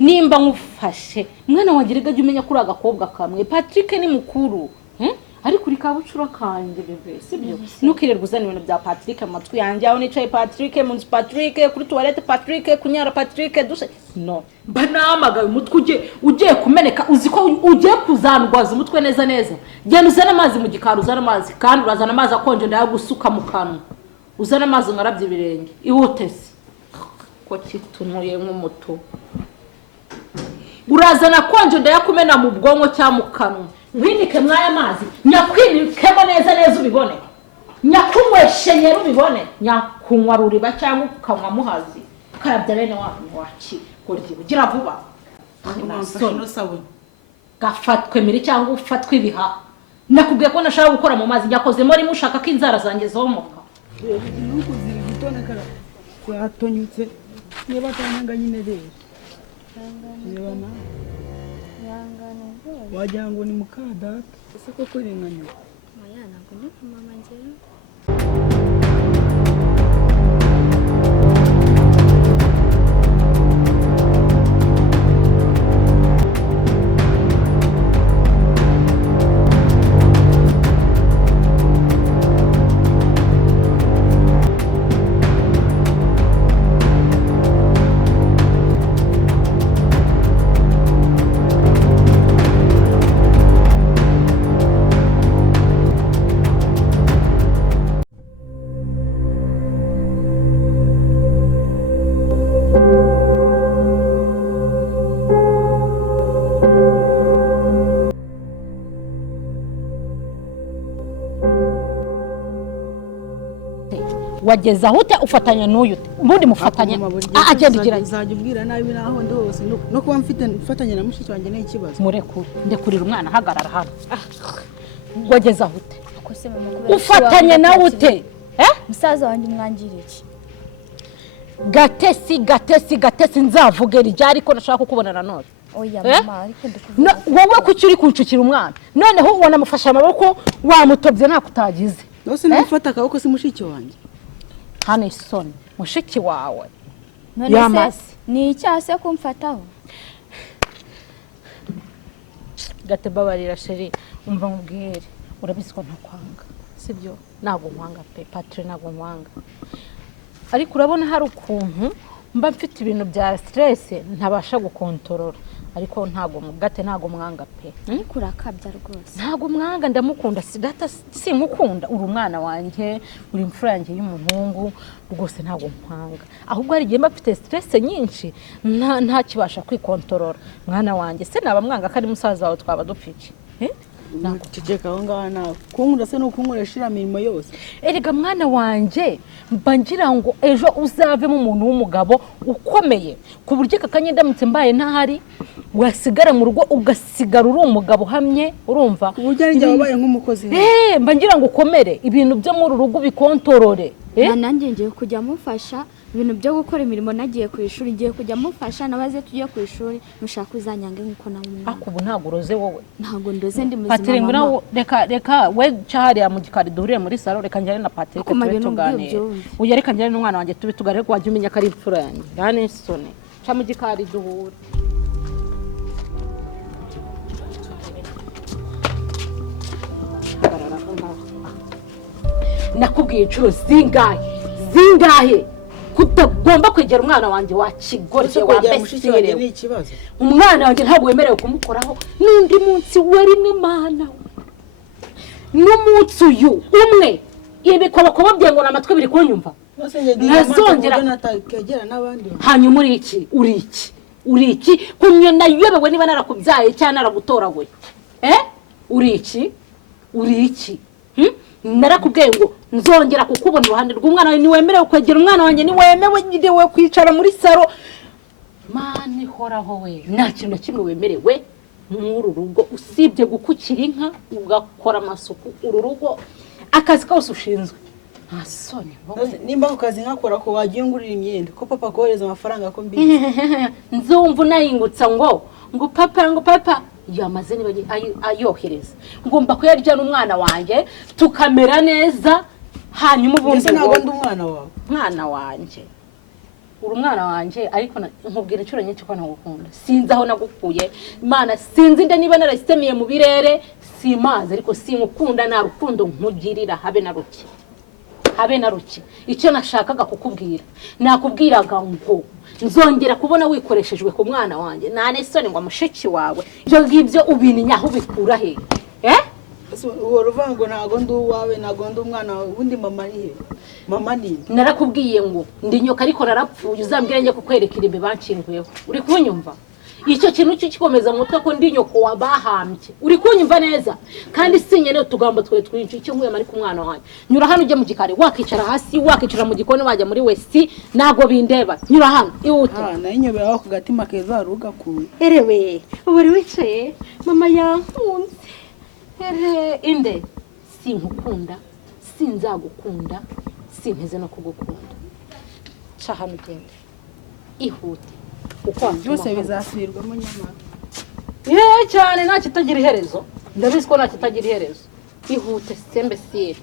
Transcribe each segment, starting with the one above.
nimba nkufashe mwana wanjye rega umenya kuri agakobwa kamwe Patrick ni mukuru ariko uri kabucura kanje bebe sibyo nukirerwa uzana ibintu bya Patrick amatwi yanjye aho nicaye Patrick munsi Patrick kuri toilette Patrick kunyara Patrick dushe no banamagaye umutwe ugiye kumeneka uziko ugiye kuzandwaza umutwe neza neza genda uzana amazi mu gikaru uzana amazi kandi urazana amazi akonje ndayagusuka mu kanwa uzana amazi ngarabye ibirenge ihutese ko kitunuye nk'umutu urazana konje ndayakumena mu bwonko cya mu kanwa Winike mwaya mazi nyakwinikemo neza ubibone nyakunyweshenye ubibone nyakunywa ruriba cyangwa ukanywa muhazi karabya bene waki gorye ugira vuba gafatwe miri cyangwa ufatwe ibiha nakubwiye ko nashaka gukora mu mazi nyakozemo rimwe ushaka ko inzara zanjye zomoka atonyutse niba atanyanga nyine rero wagira ngo ni mukadata ese koko irenganya oya ntabwo ndi kumama njyewe wageza hute ufatanya n'uyu ubundi mufatanya agenda igira uzajya ubwira nabi naho ndose no kuba mfatanya na mushiki wanjye ni ikibazo murekure ndekurira umwana hagarara hano wageza hute ufatanya nawe ute musaza wanjye umwangiriye iki gatesi nzavuge rya ariko nashaka kukubonana none oya mama ariko ndikuvuga wowe kuki uri kunshukira umwana noneho ubona mufasha amaboko wamutobye nta kutagize nose nafata akaboko si mushiki wanjye hano isoni mushiki wawe none se ni icyase kumfataho gatebabarira sheri umva nkubwire urabizi ko ntakwanga sibyo ntago nkwanga pe Patrick ntago nkwanga ariko urabona hari ukuntu mba mfite ibintu bya stress ntabasha gukontorora ariko ntago mugate ntago mwanga pe ariko urakabya rwose ntago mwanga ndamukunda sidata sinkukunda uri umwana wanjye uri imfura yanjye y'umuhungu rwose ntago mpanga ahubwo hari igihe mba mfite stress nyinshi nta kibasha kwikontorora mwana wanjye se naba mwanga ko ari musaza wawe twaba dupfiki nakutijeka aho ngaho nawe kunkunda se no kunkoresha iriya mirimo yose erega mwana wanjye mba ngira ngo ejo uzavemo umuntu w'umugabo ukomeye ku buryo kakanye ndamutse mbaye ntahari wasigara mu rugo ugasigara uri umugabo uhamye urumva ku buryo ari njye wabaye nk'umukozi mba ngira ngo ukomere ibintu byo mu rugo bikontorore nanjye ngiye kujya mufasha ibintu byo gukora imirimo nagiye ku ishuri ngiye kujya mufasha nabaze tujye ku ishuri mushaka uzanyange nkuko nawe akubu ntago uroze wowe ntago ndoze ndi muzima Patrick nawe reka we cyahari ya mu gikari duhuriye muri salo reka njyane na Patrick tuganire uye reka njyane n'umwana wanjye tuganire ko wajya umenya ko ari imfura yanjye dane sone cha mu gikari duhure nakubwiye inshuro zingahe kutagomba kwegera umwana wanjye wa kigorye wa mbesire umwana wanjye ntabwo wemerewe kumukoraho n'undi munsi we rimwe mana n'umunsi uyu umwe ibikobokobo byengo namatwe biri kunyumva nazongera hanyuma uri iki kumye nayobewe niba narakubyaye cyangwa naragutoraguye uri iki narakubwiye ngo nzongera kukubona iruhande rw'umwana wawe niwemerewe kwegera umwana wanjye niwemewe kwicara muri saro mani horaho we nta kintu na kimwe wemerewe muri rugo usibye gukukira inka ugakora amasuku uru rugo akazi kose ushinzwe nta soni nimba ku kazi nkakora ko wagiye ngurira imyenda ko papa kohereza amafaranga ko mbizi nzumva unayingutsa ngo papa yamaze niba ayohereza ngomba kuyarya n'umwana wanjye tukamera neza hanyuma ubundi ntabwo ndi umwana wawe mwana wanjye uri umwana wanje ariko nkubwira inshuro nyinshi ko nagukunda sinzi aho nagukuye Imana sinzi nde niba narasitemiye mu birere simazi ariko sinkukunda nta rukundo nkugirira habe na ruke icyo nashakaga kukubwira nakubwiraga ngo nzongera kubona wikoreshejwe ku mwana wanjye nane soni ngo mushiki wawe ibyo ngibyo ubininya aho bikura he uwo ruvango ntago ndi uwawe ntago ndi umwana wawe ubundi mama ari he mama ni narakubwiye ngo ndi nyoka ariko narapfuye uzambwira njye kukwereka irimbe banshinguyeho uri kunyumva icyo kintu cyo kikomeza mu mutwe ko ndi nyoko wabahambye uri kunyumva neza kandi sinyene tugambo twe twinshi icyo nkuye mari ku mwana wanjye nyura hano ujye mu gikari wakicara hasi wakicara mu gikoni wajya muri wesi nago bindeba nyura hano iwuta nayo nyobera aho ku gatima keza rugakuye erewe uburi wicaye mama yankunze inde sinkukunda sinzagukunda sinteze no kugukunda cahano ugende ihute uko byose bizasubirwamo nyamara cyane nta kitagira iherezo ndabizi ko nta kitagira iherezo ihute sembe sire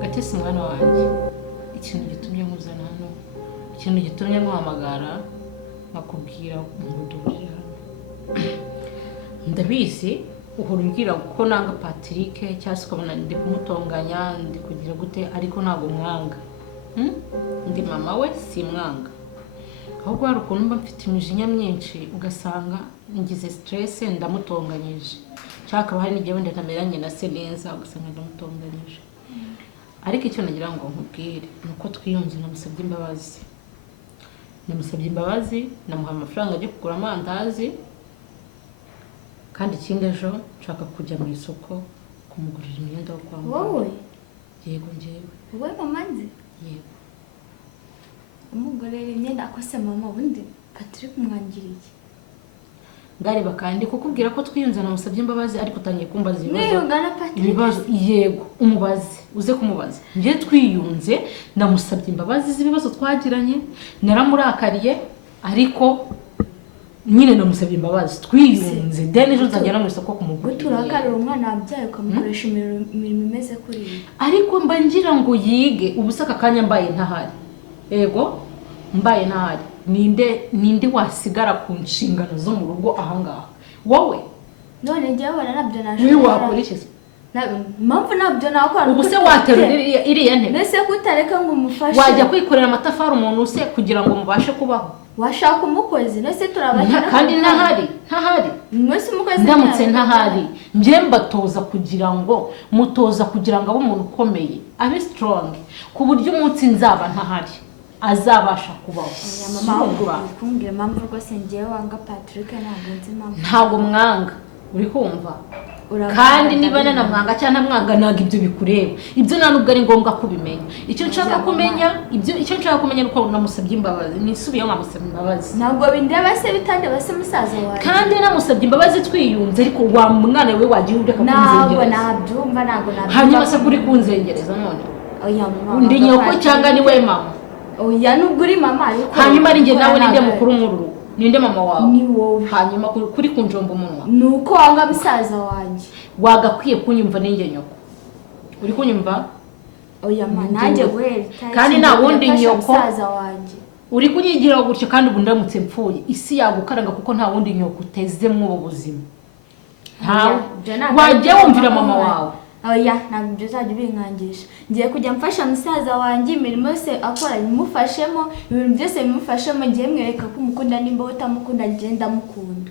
gatesi mwana wanjye ikintu gitumye muzana hano ikintu gitumye muhamagara nkakubwira ngo duhurire hano ndabizi uhora umbwira ko nanga Patrick cyangwa se ukabona ndi kumutonganya ndi kugira gute ariko ntabwo mwanga ndi mama we si mwanga ahubwo hari ukuntu mba mfite imijinya myinshi ugasanga ngize stress ndamutonganyije cyangwa hari n'igihe wenda ntameranye na se neza ugasanga ndamutonganyije ariko icyo nagira ngo nkubwire nuko twiyunze namusabye imbabazi namuha amafaranga ajya kugura amandazi kandi ikindi ejo nshaka kujya mu isoko kumugurira imyenda yo kwambara wowe yego njyewe wowe mama nzi yego umugurira imyenda akose mama ubundi Patrick mwangiriye ngareba kandi kukubwira ko twiyunze namusabye imbabazi ariko utangiye kumbaza ibibazo yego umubaze uze kumubaza njye twiyunze namusabye imbabazi z'ibibazo twagiranye naramurakariye ariko nyine namusabye imbabazi twiyunze deni ejo nzajya no mu isoko kumugurira turakarira umwana wabyaye ukamukoresha imirimo imeze kuri iyi ariko mba ngira ngo yige ubusaka kanya mbaye ntahari yego mbaye ntahari ninde wasigara ku nshingano zo mu rugo ahangaha wowe none njyewe bona nabyo naje wakora iki mpamvu nabyo nakora ubu se waterura iriya ntebe mbese kutareka ngo umufashe wajya kwikorera amatafari umuntu use kugira ngo mubashe kubaho washaka umukozi nese turabakira kandi ntahari mwese umukozi ndamutse ntahari njye mbatoza kugira ngo abe umuntu ukomeye abe strong ku buryo umunsi nzaba ntahari azabasha kubaho kumbwira mpamvu rwose njyewe wanga Patrick ntabwo mwanga uri kumva kandi niba nanamwanga cyangwa ntamwanga ntabwo ibyo bikureba ibyo nta nubwo ari ngombwa kubimenya icyo nshaka kumenya nuko namusabye imbabazi nisubiyeho nkamusabye imbabazi ntabwo bindeba se bitandeba se musaza wawe kandi namusabye imbabazi twiyunze ariko wa mwana we wagiye ureka kunzengereza ntabwo hanyuma se kuri kunzengereza none oya mama ndi nyoko cyangwa ni we mama oya nubwo uri mama ariko hanyuma ari njye nawe ninde mukuru nkuru ninde mama wawe ni wowe hanyuma kuri kunjomba umunwa nuko wanga musaza wanjye wagakwiye kunyumva ninjye nyoko uri kunyumva oya mama nanjye we kandi nta wundi nyoko musaza wanjye uri kunyigira gutyo kandi ubu ndamutse mpfuye isi yagukaranga kuko nta wundi nyoko utezemo ubu buzima wajya wumvira mama wawe oya ntabwo ibyo uzajya ubinkangisha ngiye kujya mfasha musaza wanjye imirimo yose akora bimufashemo ibintu byose bimufashemo ngiye mwereka ko umukunda nimba utamukunda ngenda mukunda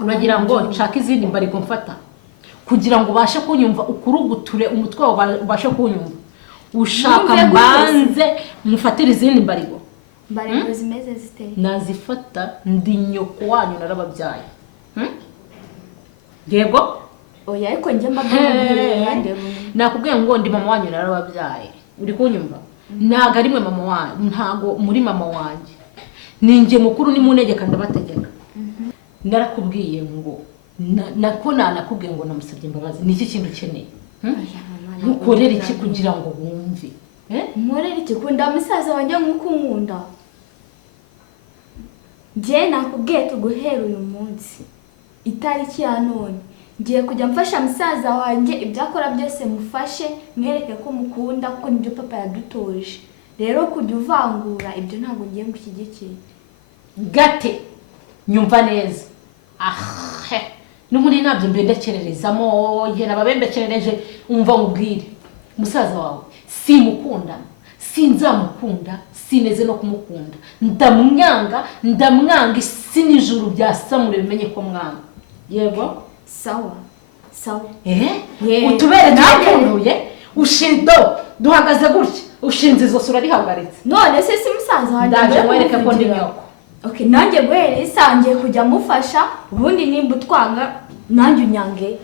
uragira ngo nshaka izindi mbari kumfata kugira ngo ubashe kunyumva ukuruguture umutwe wawe ubashe kunyumva ushaka mbanze mufatire izindi mbarigo zimeze ziteye nazifata ndi nyoko wanyu narababyaye yego oya ariko njye mbabwira nakubwiye ngo ndi mama wanyu narababyaye uri kunyumva ntago ari mwe mama wanyu ntago muri mama wanjye ninjye mukuru ni munegeka ndabategeka narakubwiye ngo nako nanakubwiye ngo namusabye imbabazi niki kintu ukeneye ukorera iki kugira ngo wumve nkorera iki kunda musaza wanjye nk'uko nkunda njye nakubwiye tuguhera uyu munsi itariki ya none ngiye kujya mfasha musaza wanjye ibyo akora byose mufashe mwereke ko mukunda kuko nibyo papa yadutoje rero kujya uvangura ibyo ntabwo ngiye gushyigikiye Gate nyumva neza n'ubundi nabyo mbendekererezamo igihe nababembekerereje umva nkubwire musaza wawe simukunda sinzamukunda sineze no kumukunda ndamwanga isi n'ijuru byasamure bimenye ko mwanga yego sawa utubere nakuruye ushindo duhagaze gutya ushinze izo sura rihagaritse none se si musaza wanjye ndaje mwereke ko ndi nyoko okay nanjye guhere isangiye kujya mufasha ubundi nimba utwanga nanjye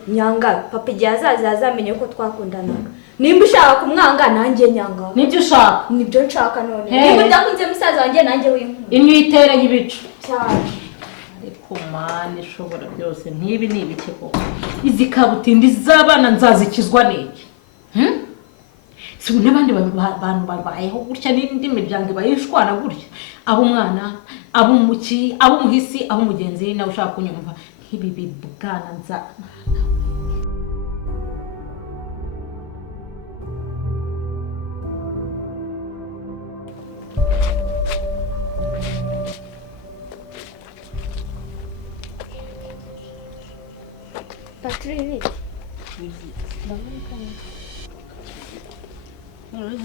nyanga papa igihe azaza azamenye ko twakundanaga nimba ushaka kumwanga nanjye nyanga nibyo nshaka none nimba udakunze musaza wanjye nanjye winkunda inyo itere y'ibicu cyane ariko mani ishobora byose nkibi ni ibiki koko izi kabutindi z'abana nzazikizwa n'iki si n'abandi bantu babayeho gutya n'indi miryango ibayishwana gutya abo umwana abo umuki abo umuhisi abo umugenzi nawe ushaka kunyumva nk'ibi bibwana nza Patrick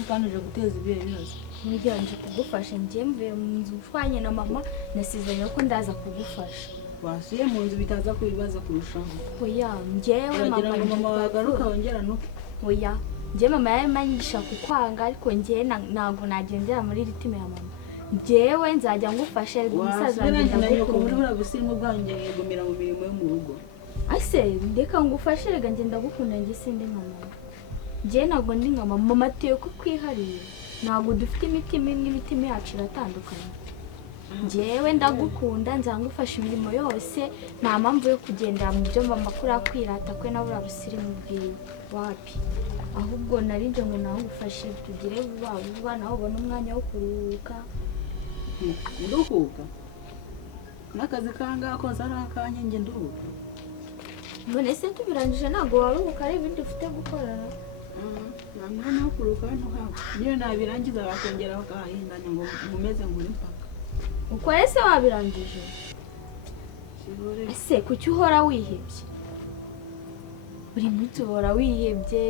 ukanije guteza ibihe bibazo nijyanje kugufasha njye mvuye mu nzu ushwanye na mama nasizanye ko ndaza kugufasha wasuye mu nzu bitaza kubibaza kurushaho oya njyewe mama wagaruka wongera nuko oya njye mama yamanyigisha kukwanga ariko njye ntabwo nagendera muri ritime ya mama njyewe nzajya ngufasha umusaza wanjye ndagukunda buriya busirimu bwanjye yegumira mu mirimo yo mu rugo ase ndeka ngufashe rega njye ndagukunda njye sindi nka mama njye ntabwo ndi nka mama mama ateye ko kwihariye ntabwo dufite imitima imwe imitima yacu iratandukanye njyewe ndagukunda nzangufasha imirimo yose nta mpamvu yo kugendera mu byo mama kuri akwirata kwe na buriya busirimu bwiwe wapi ahubwo narinje ngo nagufashe tugire vuba nawe ubone umwanya wo kuruhuka nduhuka n'akazi kangaha kose ari akanya njye nduhuka none se tubirangije ntabwo waruhuka ari ibindi ufite gukora nta mwanya wo kuruhuka hano hawe niyo nabirangiza bakongera bakahindanya ngo mumeze nk'urimpaka uko ese wabirangije ese kuki uhora wihebye buri munsi uhora wihebye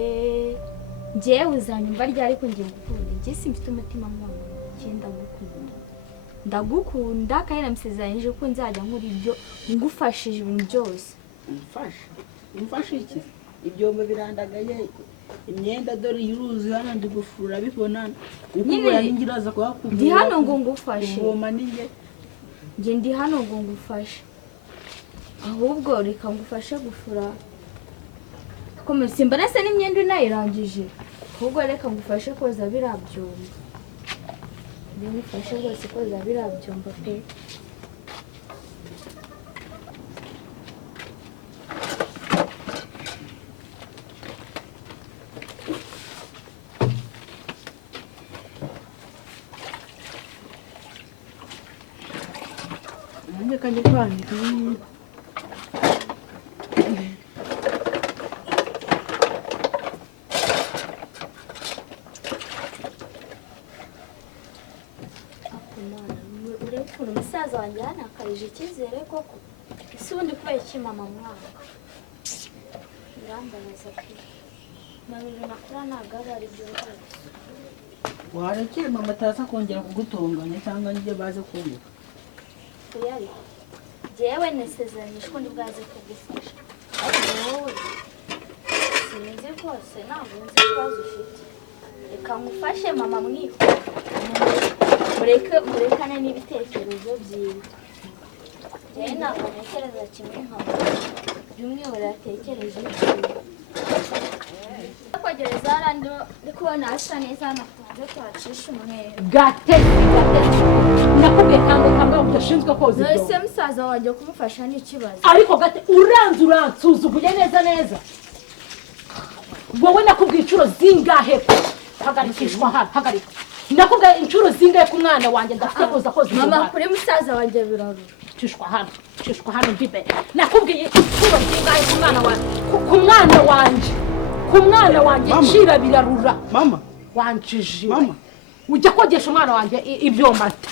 njyewe uzanyumva ryari ariko ngiye gukunda njye simfite umutima nk'uwo njye ndagukunda kandi namusezeranyije ko nzajya nkora ibyo ngufashije ibintu byose umfasha iki ibyombo birandagaye imyenda dore yuruzi hano ndi gufura bibona ukubura n'ingiraza kuhakubura ndi hano ngo ngufashe ngoma ninge njye ndi hano ngo ngufashe ahubwo reka ngufashe gufura komeza simbona se n'imyenda unayirangije ahubwo reka ngufashe koza birabyomba ngufashe rwose koza birabyomba pe kanje kwandika urepfura umusaza wanjye yanakarije icyizere koko ese ubundi kubera iki mama mwaka birambabaza pe na bintu nakora ntabwo aba ari byo rwose warekeye mama ataza kongera kugutonganya cyangwa njye baze kunyuka uyari njyewe nasezeranyije ko ndi bwaze kugufasha ariko wowe sinzi rwose ntabwo nzi ikibazo ufite reka ngufashe mama murekane n'ibitekerezo byiwe njyewe ntabwo ntekereza kimwe nka mama by'umwihariko yatekereje ikintu kogereza harandi ndi kubona hasa neza hano tubanze tuhacisha umweru gate nakubwiye kamwe udashinzwe koza ibyo ese musaza wanjye kumufasha ni ikibazo ariko gate uransuzuguye neza wowe nakubwiye inshuro zingahe hagarikishwa hano hagarika nakubwiye inshuro zingahe ku mwana wanjye ndafite kuza koza mama kuri musaza wanjye birarura cishwa hano mbibe nakubwiye inshuro zingahe ku mwana wanjye ku mwana wanjye cira birarura mama wanjije mama ujya kogesha umwana wanjye ibyo mata